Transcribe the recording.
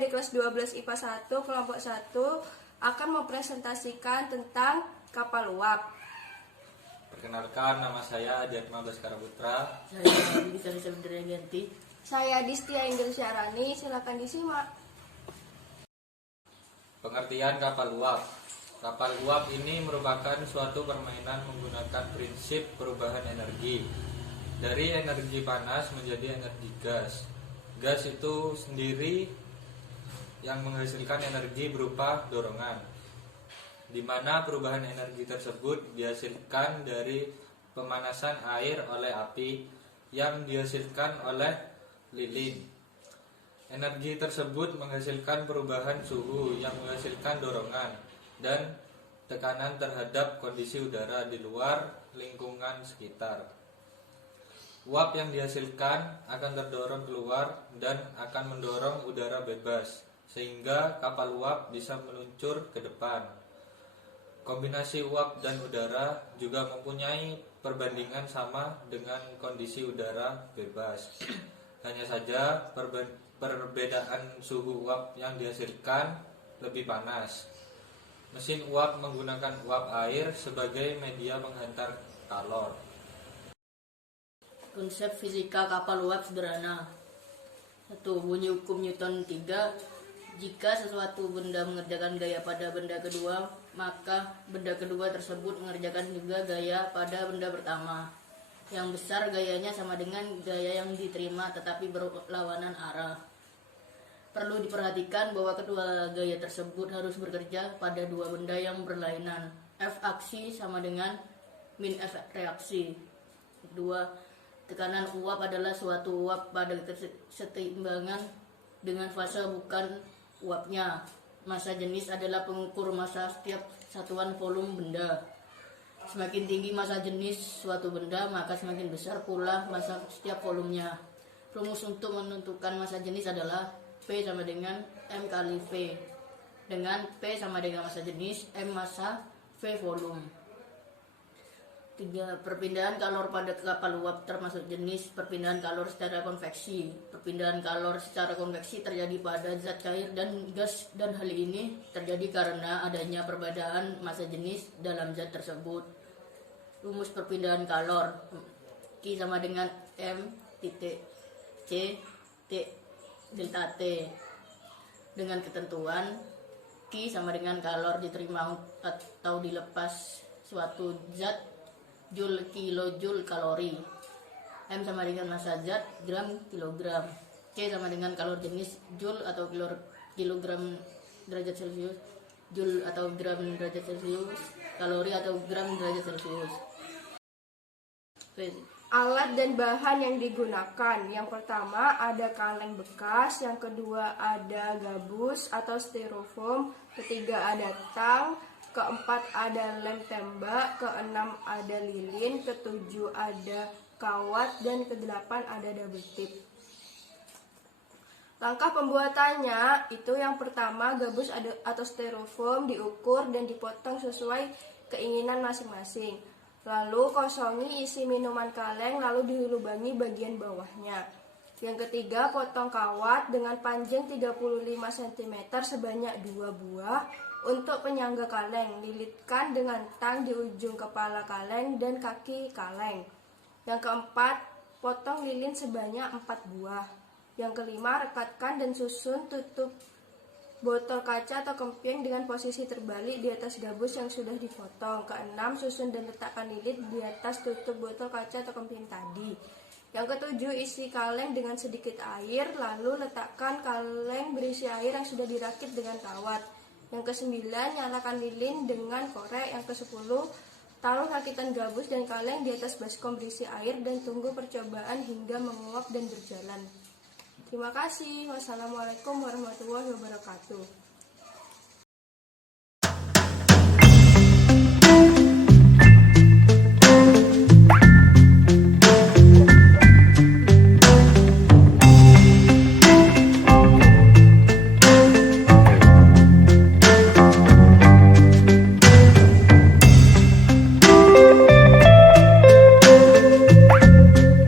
dari kelas 12 IPA 1 kelompok 1 akan mempresentasikan tentang kapal uap. Perkenalkan, nama saya Adiatma Baskara Putra. Saya Bisa Ganti. Saya Distia Inggris Syarani, silakan disimak. Pengertian kapal uap. Kapal uap ini merupakan suatu permainan menggunakan prinsip perubahan energi dari energi panas menjadi energi gas. Gas itu sendiri yang menghasilkan energi berupa dorongan, di mana perubahan energi tersebut dihasilkan dari pemanasan air oleh api yang dihasilkan oleh lilin. Energi tersebut menghasilkan perubahan suhu yang menghasilkan dorongan dan tekanan terhadap kondisi udara di luar lingkungan sekitar. Uap yang dihasilkan akan terdorong keluar dan akan mendorong udara bebas, sehingga kapal uap bisa meluncur ke depan. Kombinasi uap dan udara juga mempunyai perbandingan sama dengan kondisi udara bebas. Hanya saja perbedaan suhu uap yang dihasilkan lebih panas. Mesin uap menggunakan uap air sebagai media penghantar kalor. Konsep fisika kapal uap sederhana. 1. Bunyi hukum Newton 3. Jika sesuatu benda mengerjakan gaya pada benda kedua, maka benda kedua tersebut mengerjakan juga gaya pada benda pertama. Yang besar gayanya sama dengan gaya yang diterima tetapi berlawanan arah. Perlu diperhatikan bahwa kedua gaya tersebut harus bekerja pada dua benda yang berlainan. F aksi sama dengan min F reaksi. 2. Tekanan uap adalah suatu uap pada keseimbangan dengan fase bukan uapnya. Massa jenis adalah pengukur massa setiap satuan volume benda. Semakin tinggi massa jenis suatu benda, maka semakin besar pula massa setiap volumenya. Rumus untuk menentukan massa jenis adalah P sama dengan M kali V, dengan P sama dengan massa jenis, M massa, V volume. 3. Perpindahan kalor pada kapal uap termasuk jenis perpindahan kalor secara konveksi. Perpindahan kalor secara konveksi terjadi pada zat cair dan gas, dan hal ini terjadi karena adanya perbedaan massa jenis dalam zat tersebut. Rumus perpindahan kalor Q sama dengan M titik C T delta T, dengan ketentuan Q sama dengan kalor diterima atau dilepas suatu zat Joule kilojoule kalori. M sama dengan massa zat gram kilogram. C sama dengan kalor jenis joule atau kilogram derajat celcius, joule atau gram derajat celcius, kalori atau gram derajat celcius. Alat dan bahan yang digunakan. Yang pertama ada kaleng bekas, yang kedua ada gabus atau styrofoam, ketiga ada tang, keempat ada lem tembak, keenam ada lilin, ketujuh ada kawat, dan kedelapan ada double tip. Langkah pembuatannya itu yang pertama, gabus atau styrofoam diukur dan dipotong sesuai keinginan masing-masing. Lalu kosongi isi minuman kaleng, lalu dilubangi bagian bawahnya. Yang ketiga, potong kawat dengan panjang 35 cm sebanyak 2 buah untuk penyangga kaleng. Lilitkan dengan tang di ujung kepala kaleng dan kaki kaleng. Yang keempat, potong lilin sebanyak 4 buah. Yang kelima, rekatkan dan susun tutup botol kaca atau kemping dengan posisi terbalik di atas gabus yang sudah dipotong. Keenam, susun dan letakkan lilin di atas tutup botol kaca atau kemping tadi. Yang ketujuh, isi kaleng dengan sedikit air, lalu letakkan kaleng berisi air yang sudah dirakit dengan kawat. Yang kesembilan, nyalakan lilin dengan korek. Yang kesepuluh, taruh rakitan gabus dan kaleng di atas baskom berisi air dan tunggu percobaan hingga menguap dan berjalan. Terima kasih. Wassalamualaikum warahmatullahi wabarakatuh.